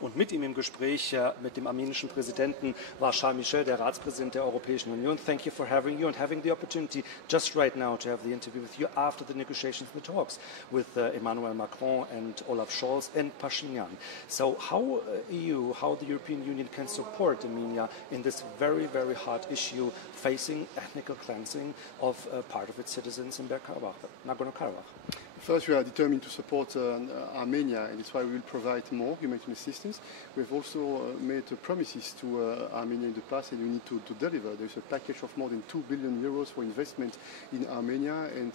Und mit ihm im Gespräch mit dem armenischen Präsidenten war Michel, der Ratspräsident der Europäischen Union. Thank you for having you and having the opportunity just right now to have the interview with you after the negotiations, the talks with Emmanuel Macron and Olaf Scholz and Pashinyan. So how EU, how the European Union can support Armenia in this very, very hard issue facing ethnic cleansing of part of its citizens in Nagorno-Karabakh? First, we are determined to support Armenia, and that's why we will provide more humanitarian assistance. We have also made promises to Armenia in the past, and we need to deliver. There is a package of more than 2 billion euros for investment in Armenia, and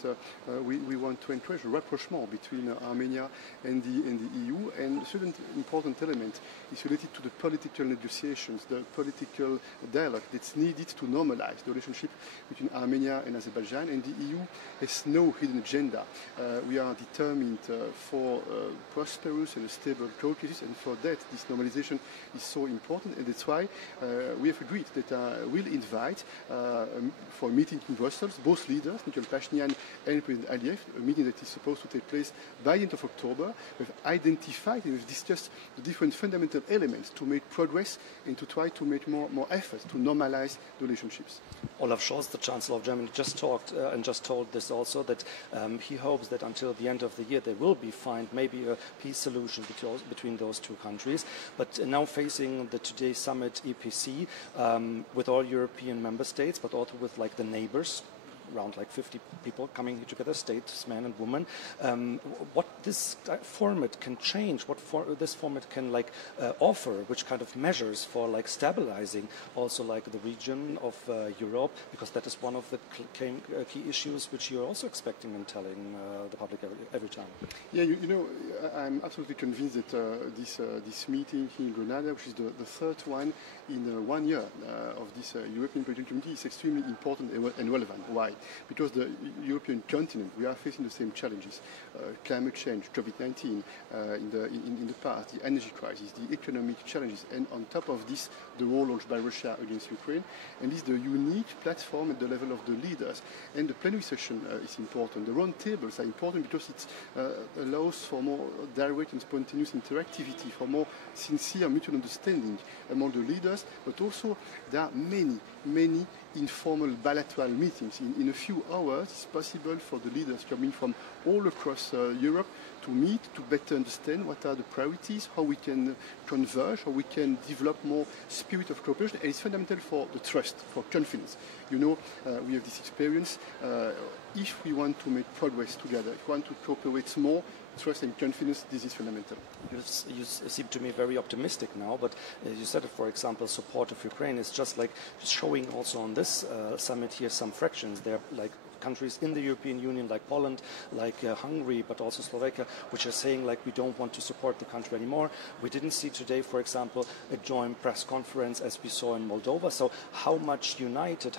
we want to encourage a rapprochement between Armenia and the EU. And a certain important element is related to the political negotiations, the political dialogue that's needed to normalize the relationship between Armenia and Azerbaijan. And the EU has no hidden agenda. We are determined for prosperous and stable Caucasus, and for that this normalization is so important, and that's why we have agreed that we'll invite for a meeting in Brussels both leaders, Michel Pashinyan and President Aliyev, a meeting that is supposed to take place by the end of October. We've identified and we've discussed the different fundamental elements to make progress and to try to make more efforts to normalize the relationships. Olaf Scholz, the Chancellor of Germany, just talked and just told this also, that he hopes that until the end of the year there will be found maybe a peace solution between those two countries. But now facing the today's summit EPC with all European member states, but also with like the neighbors, around like 50 people coming together, statesmen and women. What this format can change, what this format can like offer, which kind of measures for like stabilizing also like the region of Europe, because that is one of the key issues which you're also expecting and telling the public every time. Yeah, you know, I'm absolutely convinced that this meeting here in Granada, which is the third one in 1 year of this European Political Committee, is extremely important and relevant. Why? Because the European continent, we are facing the same challenges: climate change, COVID-19 in the past, the energy crisis, the economic challenges, and on top of this, the war launched by Russia against Ukraine. And this is the unique platform at the level of the leaders. And the plenary session is important. The round tables are important because it allows for more direct and spontaneous interactivity, for more sincere mutual understanding among the leaders. But also, there are many informal bilateral meetings. In a few hours, it's possible for the leaders coming from all across Europe to meet, to better understand what are the priorities, how we can converge, how we can develop more spirit of cooperation. And it's fundamental for the trust, for confidence. You know, we have this experience. If we want to make progress together, if we want to cooperate more, trust and confidence, this is fundamental. You seem to me very optimistic now, but you said, for example, support of Ukraine is just like showing also on this summit here some fractions. There are like countries in the European Union like Poland, like Hungary, but also Slovakia, which are saying like we don't want to support the country anymore. We didn't see today, for example, a joint press conference as we saw in Moldova. So how much united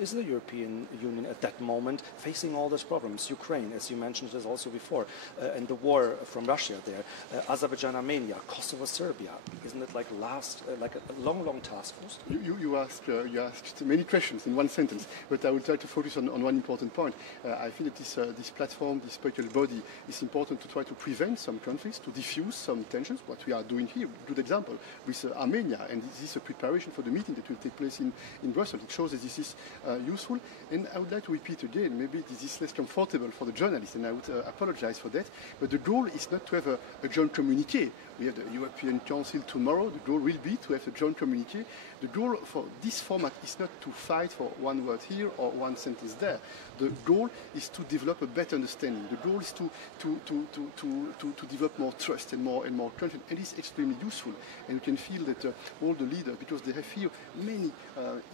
is the European Union at that moment facing all these problems? Ukraine, as you mentioned this also before, and the war from Russia there, Azerbaijan, Armenia, Kosovo, Serbia. Isn't it like a long task force? You asked many questions in one sentence, but I will try to focus on one important point. I think that this platform, this political body, is important to try to prevent some conflicts, to diffuse some tensions. What we are doing here, good example with Armenia, and this is a preparation for the meeting that will take place in Brussels. It shows that this is useful, and I would like to repeat again, maybe this is less comfortable for the journalists, and I would apologize for that, but the goal is not to have a joint communiqué. We have the European Council tomorrow. The goal will be to have a joint communiqué. The goal for this format is not to fight for one word here or one sentence there. The goal is to develop a better understanding. The goal is to develop more trust and more confidence, and it's extremely useful. And you can feel that all the leaders, because they have here many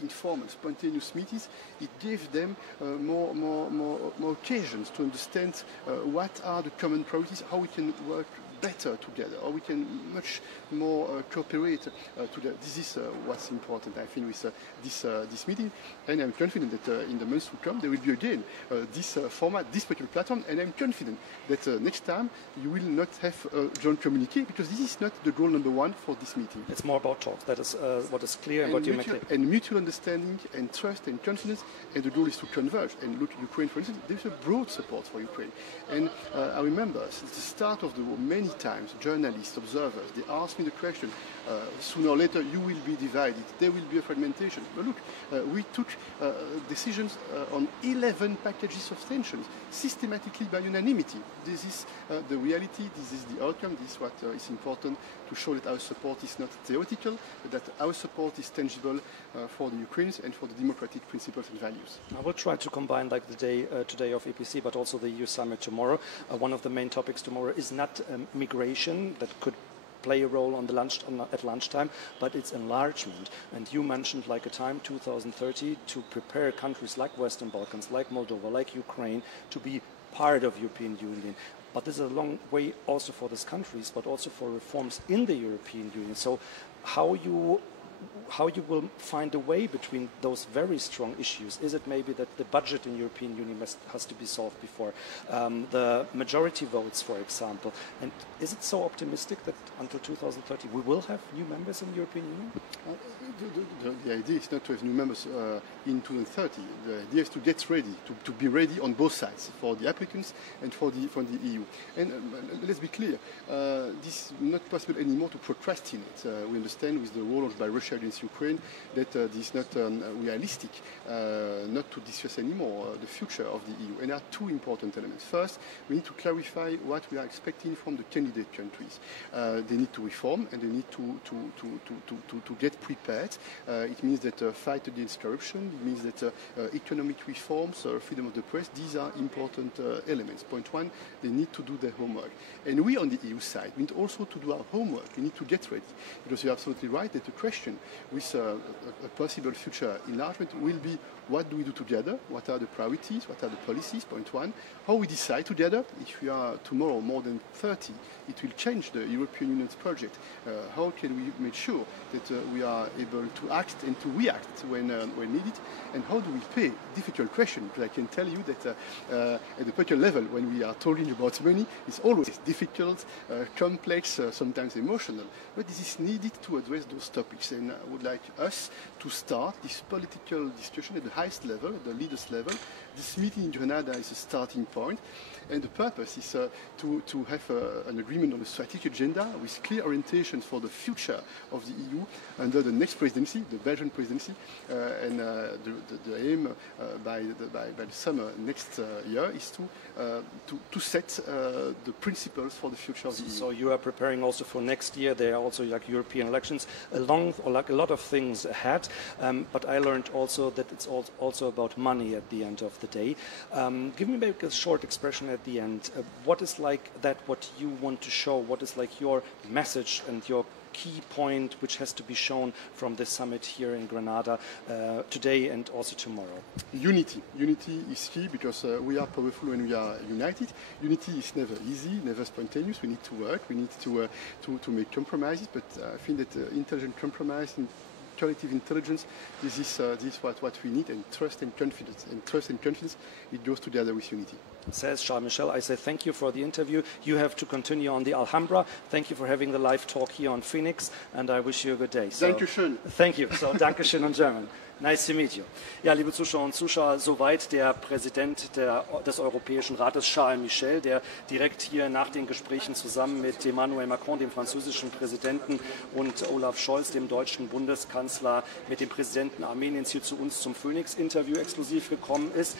informal, spontaneous meetings, it gave them more occasions to understand what are the common priorities, how we can work better together, or we can much more cooperate together. This is what's important, I think, with this meeting, and I'm confident that in the months to come there will be again this format, this particular platform, and I'm confident that next time you will not have a joint communiqué, because this is not the goal number one for this meeting. It's more about talk. That is what is clear and what you make clear. And mutual understanding and trust and confidence, and the goal is to converge. And look at Ukraine, for instance, there's a broad support for Ukraine. And I remember since the start of the war, many many times journalists, observers, they ask me the question, sooner or later you will be divided, there will be a fragmentation. But look, we took decisions on 11 packages of sanctions, systematically by unanimity. This is the reality, this is the outcome, this is what is important to show that our support is not theoretical, but that our support is tangible for the Ukrainians and for the democratic principles and values. I will try to combine like the day today of EPC, but also the EU summit tomorrow. One of the main topics tomorrow is not migration that could play a role on at lunchtime, but it's enlargement. And you mentioned like a time, 2030, to prepare countries like Western Balkans, like Moldova, like Ukraine, to be part of European Union. But this is a long way also for these countries, but also for reforms in the European Union. So how you will find a way between those very strong issues? Is it maybe that the budget in the European Union has to be solved before? The majority votes, for example. And is it so optimistic that until 2030 we will have new members in the European Union? The idea is not to have new members in 2030. The idea is to get ready, to be ready on both sides, for the applicants and for the EU. And let's be clear, this is not possible anymore to procrastinate. We understand with the war launched by Russia against Ukraine that this is not realistic not to discuss anymore the future of the EU. And there are two important elements. First, we need to clarify what we are expecting from the candidate countries. They need to reform and they need to get prepared. It means that fight against corruption, it means that economic reforms, freedom of the press, these are important elements. Point one, they need to do their homework. And we on the EU side, we need also to do our homework. We need to get ready. Because you're absolutely right that the question with a possible future enlargement will be what do we do together, what are the priorities, what are the policies, point one, how we decide together. If we are tomorrow more than 30, it will change the European Union's project. How can we make sure that we are able to act and to react when needed, and how do we pay? Difficult question, because I can tell you that at the political level, when we are talking about money, it's always difficult, complex, sometimes emotional, but this is needed to address those topics, and I would like us to start this political discussion at the highest level, at the leaders' level. This meeting in Granada is a starting point, and the purpose is to have an agreement on a strategic agenda with clear orientations for the future of the EU under the next presidency, the Belgian presidency, and the aim by the summer next year is to set the principles for the future of the EU. So you are preparing also for next year. There are also like European elections, a lot of things ahead. But I learned also that it's also about money at the end of the day. Give me maybe a short expression at the end. What is like that? What you want to show? What is like your message and your key point which has to be shown from the summit here in Granada today and also tomorrow? Unity. Unity is key because we are powerful when we are united. Unity is never easy, never spontaneous. We need to work, we need to make compromises, but I think that intelligent compromise and collective intelligence, this is what we need, and trust and confidence. And trust and confidence, it goes together with unity. Says Charles Michel. I say thank you for the interview. You have to continue on the Alhambra. Thank you for having the live talk here on Phoenix, and I wish you a good day. So, Dankeschön. Thank you. So, Dankeschön in German. Nice to meet you. Ja, liebe Zuschauer und Zuschauer, soweit der Präsident des Europäischen Rates, Charles Michel, der direkt hier nach den Gesprächen zusammen mit Emmanuel Macron, dem französischen Präsidenten, und Olaf Scholz, dem deutschen Bundeskanzler, mit dem Präsidenten Armeniens hier zu uns zum Phoenix-Interview exklusiv gekommen ist.